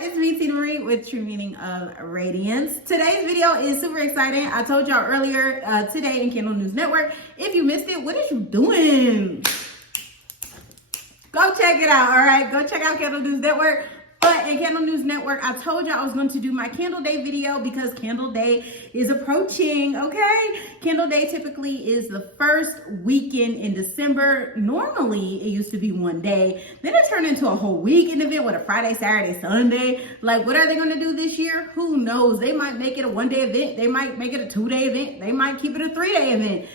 It's me, Tina Marie, with True Meaning of Radiance. Today's video is super exciting. I told y'all earlier today in Candle News Network. If you missed it, what is you doing? Go check it out, all right? Go check out Candle News Network. But in Candle News Network, I told y'all I was going to do my Candle Day video because Candle Day is approaching, okay? Candle Day typically is the first weekend in December. Normally, it used to be one day. Then it turned into a whole weekend event with a Friday, Saturday, Sunday. Like, what are they going to do this year? Who knows? They might make it a one-day event. They might make it a two-day event. They might keep it a three-day event.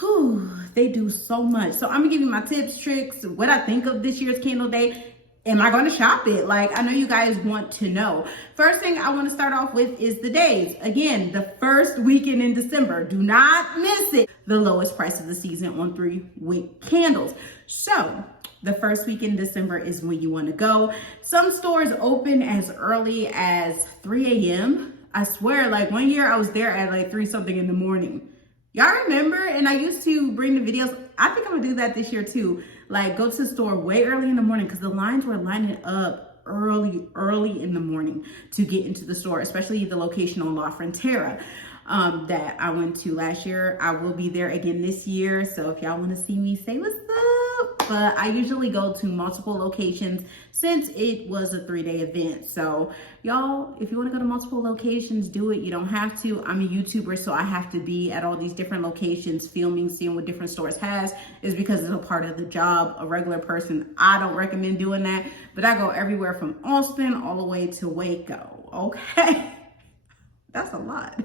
Whew, they do so much. So I'm going to give you my tips, tricks, what I think of this year's Candle Day. Am I going to shop it? Like, I know you guys want to know. First thing I want to start off with is the days. Again, the first weekend in December. Do not miss it. The lowest price of the season on 3-wick candles. So the first week in December is when you want to go. Some stores open as early as 3 a.m. I swear, like one year I was there at like 3 something in the morning. Y'all remember? And I used to bring the videos. I think I'm gonna do that this year too. Like go to the store way early in the morning because the lines were lining up early in the morning to get into the store, especially the location on La Frontera that I went to last year. I will be there again this year. So if y'all want to see me, say what's up. But I usually go to multiple locations since it was a 3-day event. So y'all, if you want to go to multiple locations, do it. You don't have to. I'm a YouTuber, so I have to be at all these different locations filming, seeing what different stores has. Is because it's a part of the job. A regular person, I don't recommend doing that. But I go everywhere from Austin all the way to Waco. Okay. That's a lot,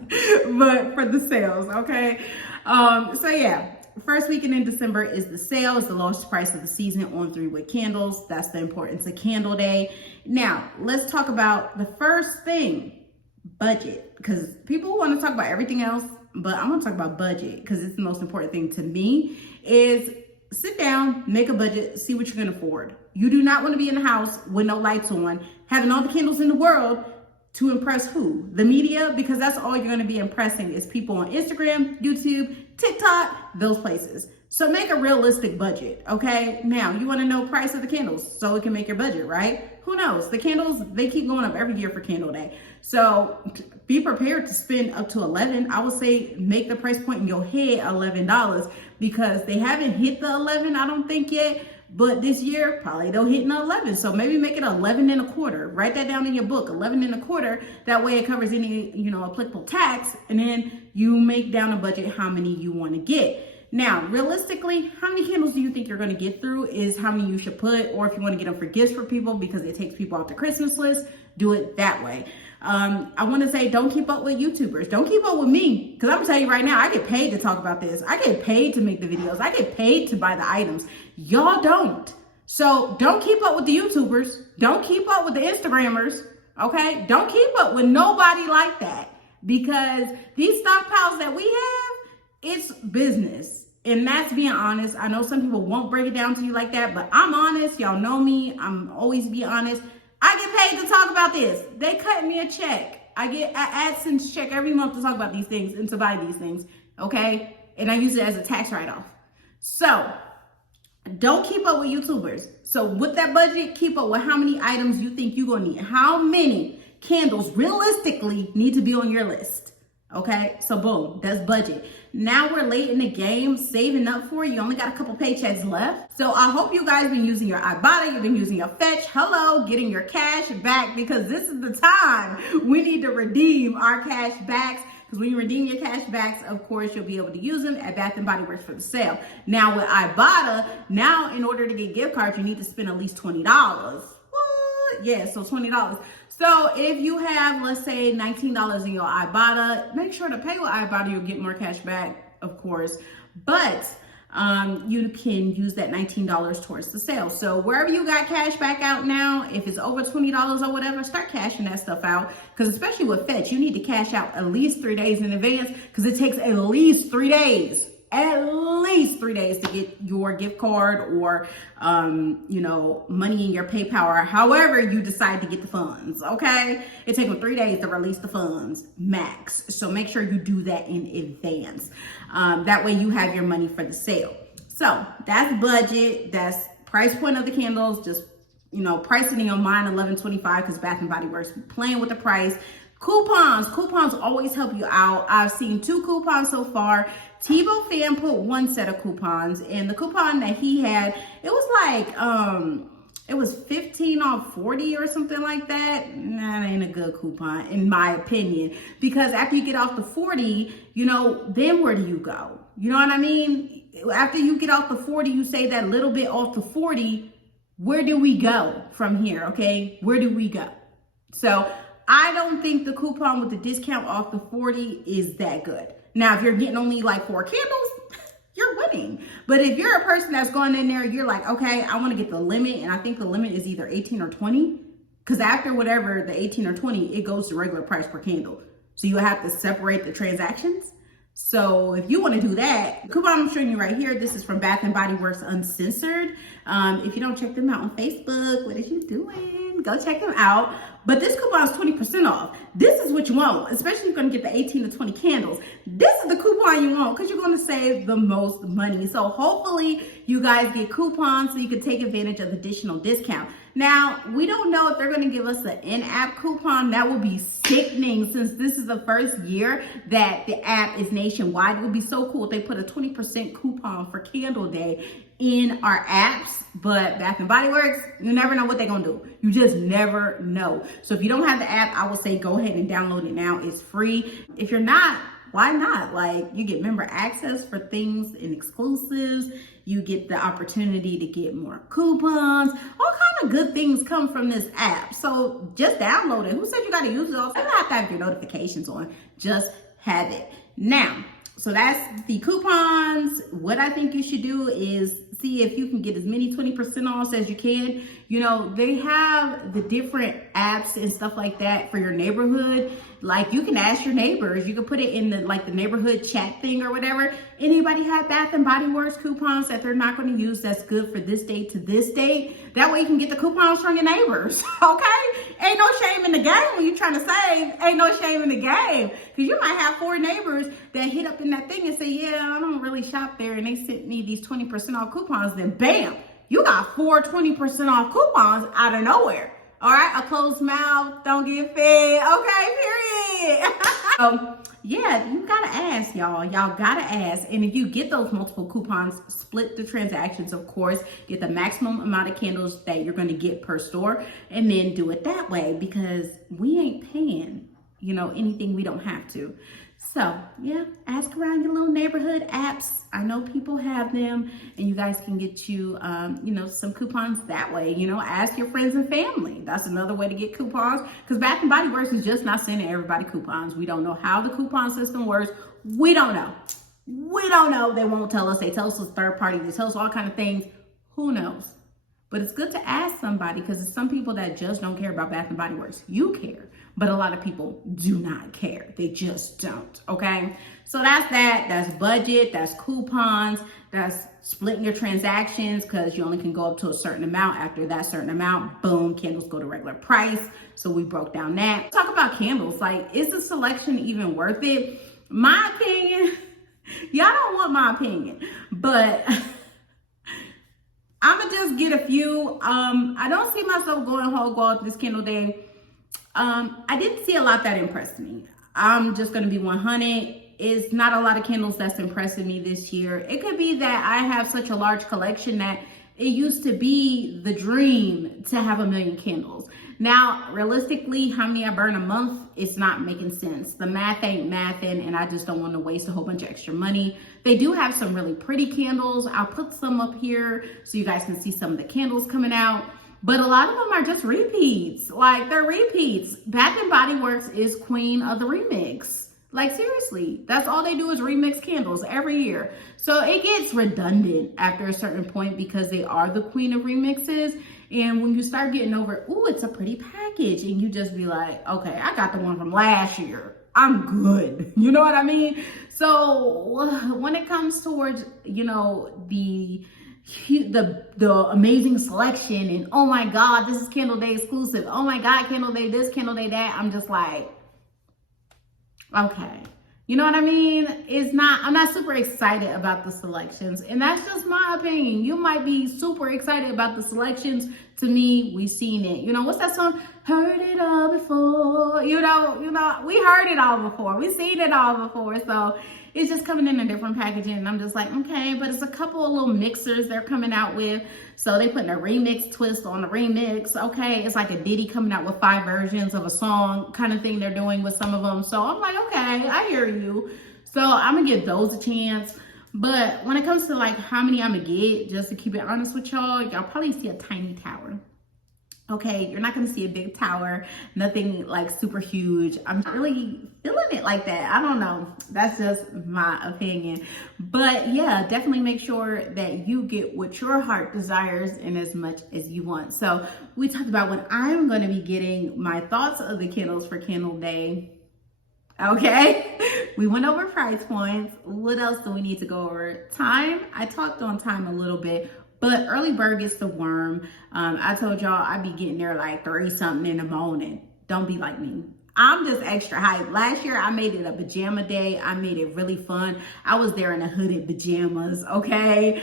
but for the sales, okay? So yeah, first weekend in December is the sale. It's the lowest price of the season on 3-wick candles. That's the importance of Candle Day. Now, let's talk about the first thing, budget. Because people want to talk about everything else, but I'm going to talk about budget because it's the most important thing to me is sit down, make a budget, see what you're going to afford. You do not want to be in the house with no lights on, having all the candles in the world, to impress who? The media? Because that's all you're going to be impressing is people on Instagram, YouTube, TikTok, those places. So make a realistic budget, okay? Now, you want to know price of the candles so it can make your budget, right? Who knows? The candles, they keep going up every year for Candle Day. So be prepared to spend up to $11. I would say make the price point in your head $11 because they haven't hit the 11, I don't think yet. But this year, probably they'll hit an 11. So maybe make it 11 and a quarter. Write that down in your book, 11 and a quarter. That way it covers any, applicable tax. And then you make down a budget how many you want to get. Now, realistically, how many candles do you think you're going to get through is how many you should put. Or if you want to get them for gifts for people because it takes people off the Christmas list, do it that way. I want to say don't keep up with YouTubers. Don't keep up with me. Because I'm going to tell you right now, I get paid to talk about this. I get paid to make the videos. I get paid to buy the items. Y'all don't. So don't keep up with the YouTubers. Don't keep up with the Instagrammers. Okay? Don't keep up with nobody like that. Because these stockpiles that we have, it's business. And that's being honest. I know some people won't break it down to you like that, but I'm honest. Y'all know me. I'm always be honest. I get paid to talk about this. They cut me a check. I get an AdSense check every month to talk about these things and to buy these things, okay? And I use it as a tax write-off. So don't keep up with YouTubers. So with that budget, keep up with how many items you think you're gonna need. How many candles realistically need to be on your list, okay? So boom, that's budget. Now we're late in the game, saving up for it. You only got a couple paychecks left. So I hope you guys been using your Ibotta, you've been using your Fetch, getting your cash back because this is the time we need to redeem our cash backs. Because when you redeem your cash backs, of course, you'll be able to use them at Bath & Body Works for the sale. Now with Ibotta, now in order to get gift cards, you need to spend at least $20. What? Yeah, so $20. So if you have, let's say, $19 in your Ibotta, make sure to pay with Ibotta. You'll get more cash back, of course. But you can use that $19 towards the sale. So wherever you got cash back out now, if it's over $20 or whatever, start cashing that stuff out. Because especially with Fetch, you need to cash out at least 3 days in advance because it takes at least 3 days. At least 3 days to get your gift card or, money in your PayPal or however you decide to get the funds, okay? It takes them 3 days to release the funds, max. So make sure you do that in advance. That way you have your money for the sale. So that's budget. That's price point of the candles. Just you know, pricing on mine $11.25 because Bath and Body Works playing with the price. Coupons always help you out. I've seen 2 coupons so far. Tebow Fan put 1 set of coupons, and the coupon that he had, it was like it was 15 off 40 or something like that. That ain't a good coupon in my opinion, because after you get off the 40, you know, then where do you go? You know what I mean? After you get off the 40, you say that little bit off the 40, where do we go from here? Okay, where do we go? So I don't think the coupon with the discount off the 40 is that good. Now, if you're getting only like 4 candles, you're winning. But if you're a person that's going in there, you're like, okay, I want to get the limit. And I think the limit is either 18 or 20. Because after whatever, the 18 or 20, it goes to regular price per candle. So you have to separate the transactions. So if you want to do that, the coupon I'm showing you right here, this is from Bath and Body Works Uncensored. If you don't check them out on Facebook, what is you doing? Go check them out. But this coupon is 20% off. This is what you want, especially if you're going to get the 18 to 20 candles. This is the coupon you want because you're going to save the most money. So hopefully you guys get coupons so you can take advantage of additional discount. Now, we don't know if they're going to give us an in-app coupon. That would be sickening since this is the first year that the app is nationwide. It would be so cool if they put a 20% coupon for Candle Day in our apps. But Bath and Body Works, you never know what they're going to do. You just never know. So if you don't have the app, I would say go ahead and download it now. It's free. If you're not, why not? Like, you get member access for things and exclusives. You get the opportunity to get more coupons. All kind of good things come from this app. So just download it. Who said you got to use it all? You don't have to have your notifications on. Just have it. Now, so that's the coupons. What I think you should do is see if you can get as many 20% offs as you can. You know, they have the different apps and stuff like that for your neighborhood. Like, you can ask your neighbors. You can put it in the neighborhood chat thing or whatever. Anybody have Bath and Body Works coupons that they're not going to use that's good for this date to this date? That way you can get the coupons from your neighbors, okay? Ain't no shame in the game when you're trying to save. Ain't no shame in the game. Because you might have 4 neighbors that hit up in that thing and say, yeah, I don't really shop there, and they sent me these 20% off coupons. Then bam, you got 4 20% off coupons out of nowhere. All right, a closed mouth don't get fed. Okay, period. So yeah, you gotta ask, y'all. Y'all gotta ask. And if you get those multiple coupons, split the transactions, of course. Get the maximum amount of candles that you're gonna get per store, and then do it that way, because we ain't paying, you know, anything we don't have to. So yeah, ask around your little neighborhood apps. I know people have them, and you guys can get you, you know, some coupons that way. You know, ask your friends and family. That's another way to get coupons, because Bath and Body Works is just not sending everybody coupons. We don't know how the coupon system works. We don't know. We don't know. They won't tell us. They tell us it's third party. They tell us all kind of things. Who knows? But it's good to ask somebody, because there's some people that just don't care about Bath and Body Works. You care, but a lot of people do not care. They just don't, okay? So that's that. That's budget. That's coupons. That's splitting your transactions, because you only can go up to a certain amount. After that certain amount, boom, candles go to regular price. So we broke down that. Talk about candles. Like, is the selection even worth it? My opinion, y'all don't want my opinion, but I'm gonna just get a few. I don't see myself going whole gold this Candle Day. I didn't see a lot that impressed me. I'm just gonna be 100. It's not a lot of candles that's impressing me this year. It could be that I have such a large collection that it used to be the dream to have 1 million candles. Now, realistically, how many I burn a month, it's not making sense. The math ain't mathing, and I just don't want to waste a whole bunch of extra money. They do have some really pretty candles. I'll put some up here so you guys can see some of the candles coming out. But a lot of them are just repeats. Like, they're repeats. Bath and Body Works is queen of the remix. Like, seriously, that's all they do is remix candles every year. So it gets redundant after a certain point, because they are the queen of remixes. And when you start getting over, ooh, it's a pretty package, and you just be like, okay, I got the one from last year. I'm good. You know what I mean? So when it comes towards, you know, the amazing selection, and oh my God, this is Candle Day exclusive. Oh my God, Candle Day this, Candle Day that. I'm just like, okay, You know what I mean? I'm not super excited about the selections. And that's just my opinion. You might be super excited about the selections. To me, we've seen it. You know, what's that song? Heard it all before. You know, we heard it all before. We've seen it all before. So it's just coming in a different packaging. And I'm just like, okay, but it's a couple of little mixers they're coming out with. So they putting a remix twist on the remix. Okay, it's like a Diddy coming out with 5 versions of a song kind of thing they're doing with some of them. So I'm like, okay, I hear you. So I'm gonna give those a chance. But when it comes to like how many I'm gonna get, just to keep it honest with y'all probably see a tiny tower. Okay, you're not gonna see a big tower, nothing like super huge. I'm not really feeling it like that. I don't know. That's just my opinion. But yeah, definitely make sure that you get what your heart desires and as much as you want. So we talked about when I'm gonna be getting my thoughts of the candles for Candle Day. Okay, we went over price points. What else do we need to go over? Time, I talked on time a little bit. But early bird gets the worm. I told y'all I'd be getting there like 3 something in the morning. Don't be like me. I'm just extra hyped. Last year, I made it a pajama day. I made it really fun. I was there in a hooded pajamas, okay?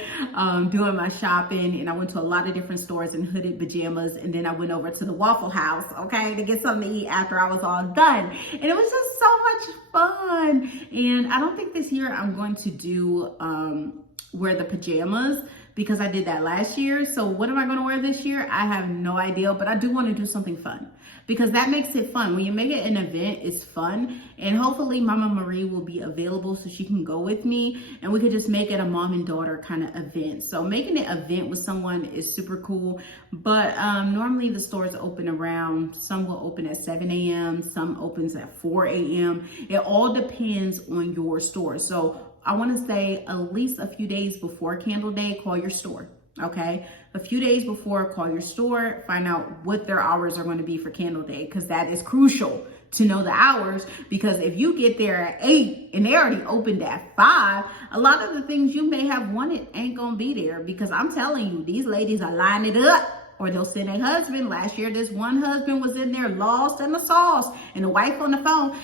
Doing my shopping. And I went to a lot of different stores in hooded pajamas. And then I went over to the Waffle House, okay? To get something to eat after I was all done. And it was just so much fun. And I don't think this year I'm going to do wear the pajamas, because I did that last year. So what am I gonna wear this year? I have no idea, but I do wanna do something fun, because that makes it fun. When you make it an event, it's fun. And hopefully Mama Marie will be available so she can go with me, and we could just make it a mom and daughter kind of event. So making it an event with someone is super cool. But normally the stores open around, some will open at 7 a.m., some opens at 4 a.m. It all depends on your store. So I want to say at least a few days before Candle Day, call your store, okay? A few days before, call your store, find out what their hours are going to be for Candle Day, because that is crucial to know the hours. Because if you get there at 8 and they already opened at 5, a lot of the things you may have wanted ain't going to be there, because I'm telling you, these ladies are lining it up. Or they'll send a husband. Last year, this one husband was in there lost in the sauce, and the wife on the phone,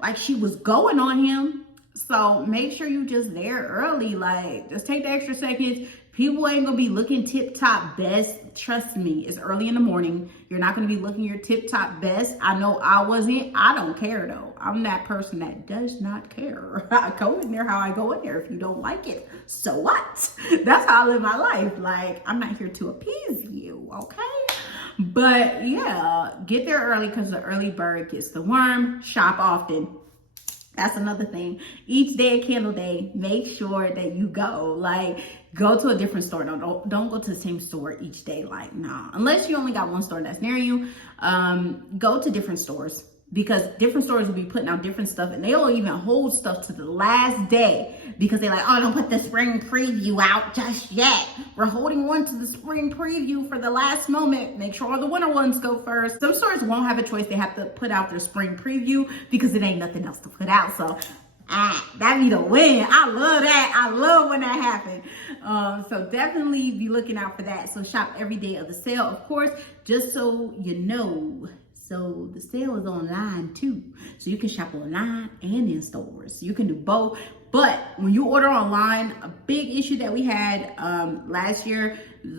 like she was going on him. So make sure you just there early. Like, just take the extra seconds. People ain't gonna be looking tip-top best. Trust me, it's early in the morning. You're not gonna be looking your tip-top best. I know I wasn't. I don't care though. I'm that person that does not care. I go in there how I go in there. If you don't like it, so what? That's how I live my life. Like, I'm not here to appease you, okay? But yeah, get there early, because the early bird gets the worm. Shop often. That's another thing. Each day of Candle Day, make sure that you go. Like, go to a different store. Don't go to the same store each day. Like, nah. Unless you only got one store that's near you, go to different stores. Because different stores will be putting out different stuff, and they'll even hold stuff to the last day, because they're like, oh, don't put the spring preview out just yet. We're holding on to the spring preview for the last moment. Make sure all the winter ones go first. Some stores won't have a choice. They have to put out their spring preview because it ain't nothing else to put out. So that be the win. I love that. I love when that happens. So definitely be looking out for that. So shop every day of the sale, of course, just so you know. So the sale is online too. So you can shop online and in stores. You can do both. But when you order online, a big issue that we had last year,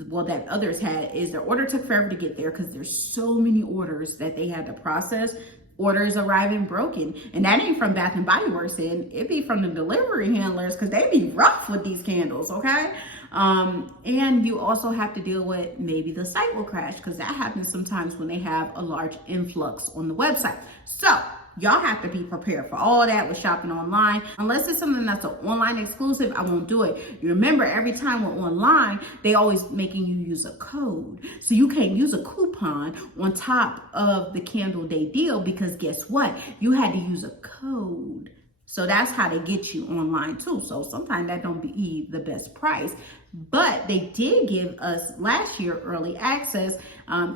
well, that others had, is their order took forever to get there, because there's so many orders that they had to process. Orders arriving broken. And that ain't from Bath and Body Works, and it be from the delivery handlers, because they be rough with these candles, okay? And you also have to deal with maybe the site will crash, because that happens sometimes when they have a large influx on the website. So y'all have to be prepared for all that with shopping online. Unless it's something that's an online exclusive, I won't do it. You remember, every time we're online, they always making you use a code. So you can't use a coupon on top of the Candle Day deal, because guess what? You had to use a code. So that's how they get you online too. So sometimes that don't be the best price. But they did give us last year early access.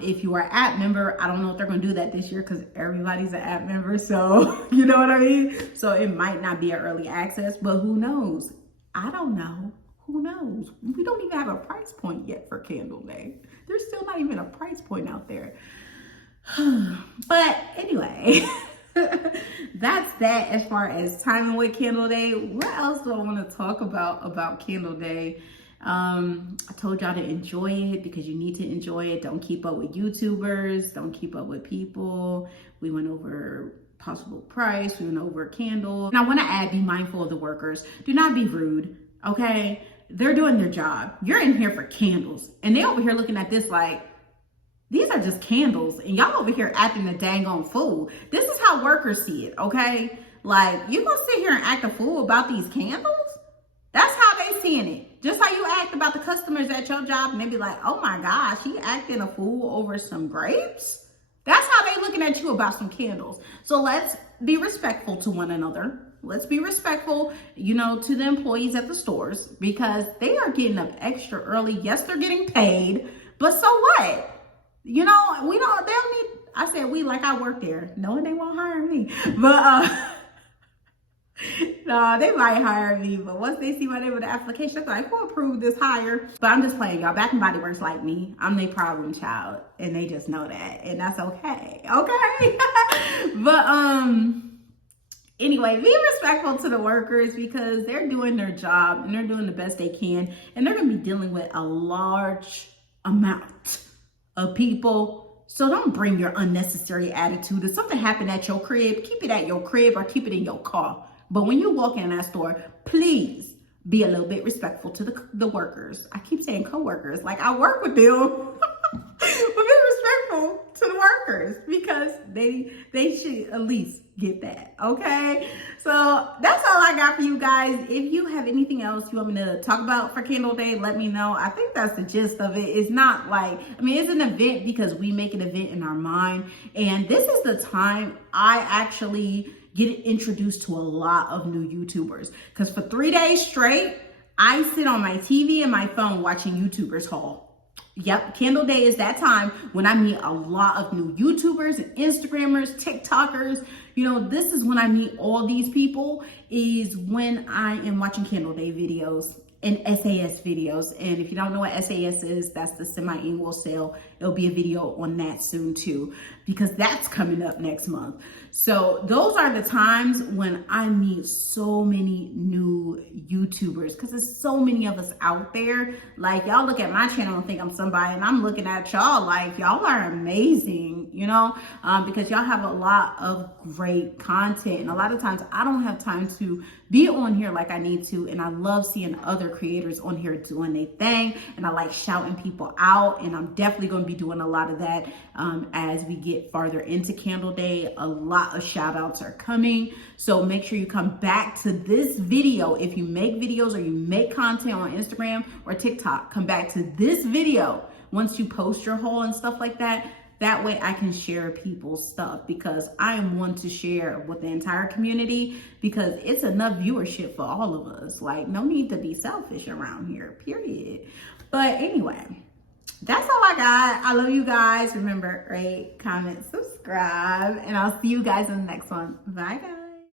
If you are an app member, I don't know if they're going to do that this year, because everybody's an app member. So you know what I mean? So it might not be an early access, but who knows? I don't know. Who knows? We don't even have a price point yet for Candle Day. There's still not even a price point out there. But anyway, that's that as far as timing with Candle Day. What else do I want to talk about Candle Day? I told y'all to enjoy it because you need to enjoy it. Don't keep up with YouTubers. Don't keep up with people. We went over possible price. We went over candle. And I want to add, be mindful of the workers. Do not be rude, okay? They're doing their job. You're in here for candles. And they over here looking at this like, these are just candles. And y'all over here acting a dang on fool. This is how workers see it, okay? Like, you gonna sit here and act a fool about these candles? That's how they seeing it. Just how you act about the customers at your job and they be like, oh my gosh, she acting a fool over some grapes? That's how they looking at you about some candles. So let's be respectful to one another. Let's be respectful, you know, to the employees at the stores because they are getting up extra early. Yes, they're getting paid, but so what? You know, they don't need, I said we like I work there. No, they won't hire me. But, no, they might hire me, but once they see my name with the application, they're like, who approved this hire? But I'm just playing, y'all. Bath and Body Works like me. I'm their problem child, and they just know that, and that's okay. Okay? But, anyway, be respectful to the workers because they're doing their job, and they're doing the best they can, and they're going to be dealing with a large amount of people. So don't bring your unnecessary attitude. If something happened at your crib, keep it at your crib or keep it in your car. But when you walk in that store, please be a little bit respectful to the workers. I keep saying co-workers, like I work with them. But be respectful to the workers because they should at least get that, okay? So that's all I got for you guys. If you have anything else you want me to talk about for Candle Day, let me know. I think that's the gist of it. It's not like, I mean, it's an event because we make an event in our mind. And this is the time I actually get introduced to a lot of new YouTubers. Because for 3 days straight, I sit on my TV and my phone watching YouTubers haul. Yep, Candle Day is that time when I meet a lot of new YouTubers and Instagrammers, TikTokers. You know, this is when I meet all these people, is when I am watching Candle Day videos and SAS videos. And if you don't know what SAS is, that's the semi-annual sale. There'll be a video on that soon too, because that's coming up next month. So those are the times when I meet so many new YouTubers, because there's so many of us out there. Like, y'all look at my channel and think I'm somebody, and I'm looking at y'all like y'all are amazing, you know, because y'all have a lot of great content. And a lot of times I don't have time to be on here like I need to. And I love seeing other creators on here doing their thing. And I like shouting people out. And I'm definitely going to be doing a lot of that as we get farther into Candle Day. A lot of shout outs are coming. So make sure you come back to this video. If you make videos or you make content on Instagram or TikTok, come back to this video once you post your haul and stuff like that. That way I can share people's stuff, because I am one to share with the entire community, because it's enough viewership for all of us. Like, no need to be selfish around here, period. But anyway, that's all I got. I love you guys. Remember, rate, comment, subscribe, and I'll see you guys in the next one. Bye, guys.